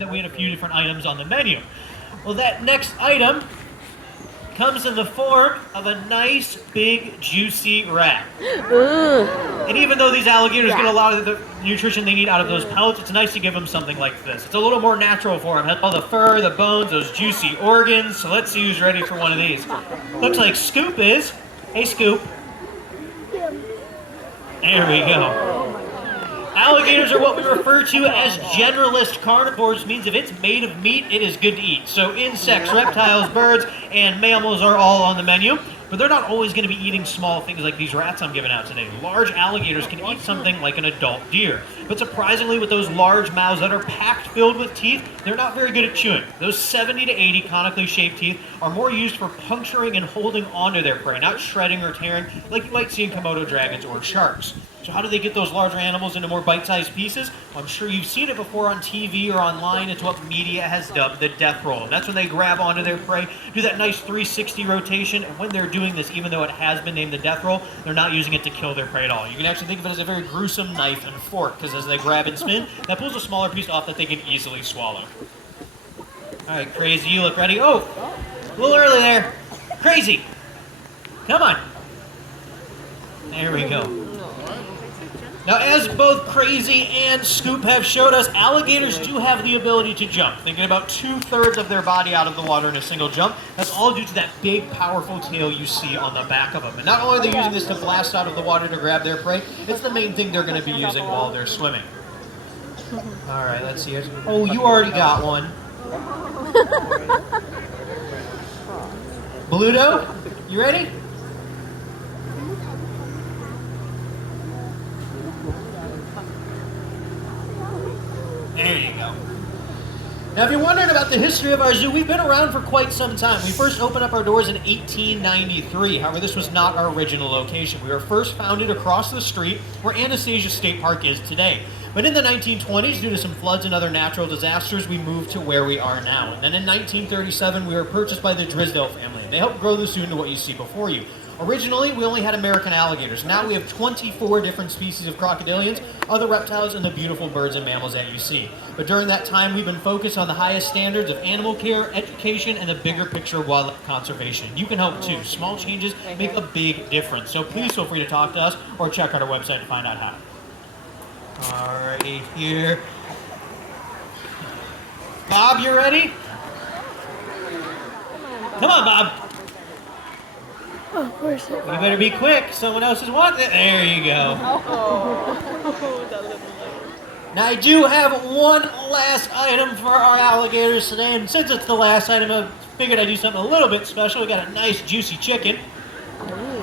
that we had a few different items on the menu. Well, that next item comes in the form of a nice, big, juicy rat. And even though these alligators get a lot of the nutrition they need out of those pellets, it's nice to give them something like this. It's a little more natural for them. Has all the fur, the bones, those juicy organs. So let's see who's ready for one of these. Looks like Scoop is. Hey, Scoop. There we go. Alligators are what we refer to as generalist carnivores, means if it's made of meat, it is good to eat. So insects, reptiles, birds, and mammals are all on the menu, but they're not always going to be eating small things like these rats I'm giving out today. Large alligators can eat something like an adult deer, but surprisingly, with those large mouths that are packed filled with teeth, they're not very good at chewing. Those 70 to 80 conically shaped teeth are more used for puncturing and holding onto their prey, not shredding or tearing like you might see in Komodo dragons or sharks. So how do they get those larger animals into more bite-sized pieces? Well, I'm sure you've seen it before on TV or online. It's what media has dubbed the death roll. And that's when they grab onto their prey, do that nice 360 rotation, and when they're doing this, even though it has been named the death roll, they're not using it to kill their prey at all. You can actually think of it as a very gruesome knife and fork, because as they grab and spin, that pulls a smaller piece off that they can easily swallow. All right, Crazy, you look ready? Oh, a little early there. Crazy, come on. There we go. Now, as both Crazy and Scoop have showed us, alligators do have the ability to jump. They get about 2/3 of their body out of the water in a single jump. That's all due to that big, powerful tail you see on the back of them. And not only are they using this to blast out of the water to grab their prey, it's the main thing they're going to be using while they're swimming. All right, let's see. Oh, you already got one. Bluto, you ready? There you go. Now, if you're wondering about the history of our zoo, we've been around for quite some time. We first opened up our doors in 1893. However, this was not our original location. We were first founded across the street where Anastasia State Park is today. But in the 1920s, due to some floods and other natural disasters, we moved to where we are now. And then in 1937, we were purchased by the Drisdale family. They helped grow the zoo into what you see before you. Originally, we only had American alligators. Now we have 24 different species of crocodilians, other reptiles, and the beautiful birds and mammals that you see. But during that time, we've been focused on the highest standards of animal care, education, and the bigger picture of wildlife conservation. You can help too. Small changes make a big difference. So please feel free to talk to us or check out our website to find out how. Alrighty, here. Bob, you ready? Come on, Bob. Oh, where's it? You better be quick. Someone else is wanting it. There you go. Now, I do have one last item for our alligators today, and since it's the last item, I figured I'd do something a little bit special. We got a nice juicy chicken.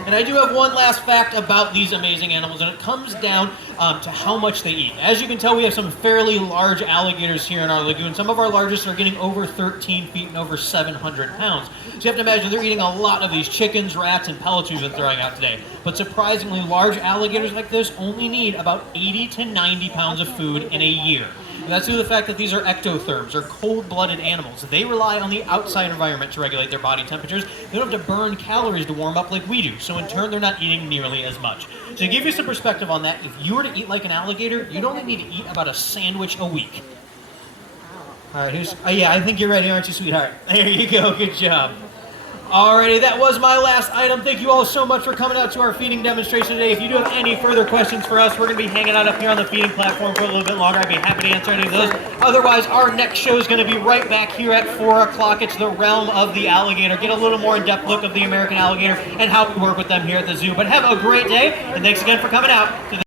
And I do have one last fact about these amazing animals, and it comes down to how much they eat. As you can tell, we have some fairly large alligators here in our lagoon. Some of our largest are getting over 13 feet and over 700 pounds. So you have to imagine they're eating a lot of these chickens, rats, and pellets we've been throwing out today. But surprisingly, large alligators like this only need about 80 to 90 pounds of food in a year. And that's due to the fact that these are ectotherms, or cold-blooded animals. They rely on the outside environment to regulate their body temperatures. They don't have to burn calories to warm up like we do, so in turn, they're not eating nearly as much. So to give you some perspective on that, if you were to eat like an alligator, you'd only need to eat about a sandwich a week. All right, yeah, I think you're ready, aren't you, sweetheart? There you go, good job. Alrighty, that was my last item. Thank you all so much for coming out to our feeding demonstration today. If you do have any further questions for us, we're going to be hanging out up here on the feeding platform for a little bit longer. I'd be happy to answer any of those. Otherwise, our next show is going to be right back here at 4 o'clock. It's the realm of the alligator. Get a little more in-depth look of the American alligator and how we work with them here at the zoo. But have a great day, and thanks again for coming out to the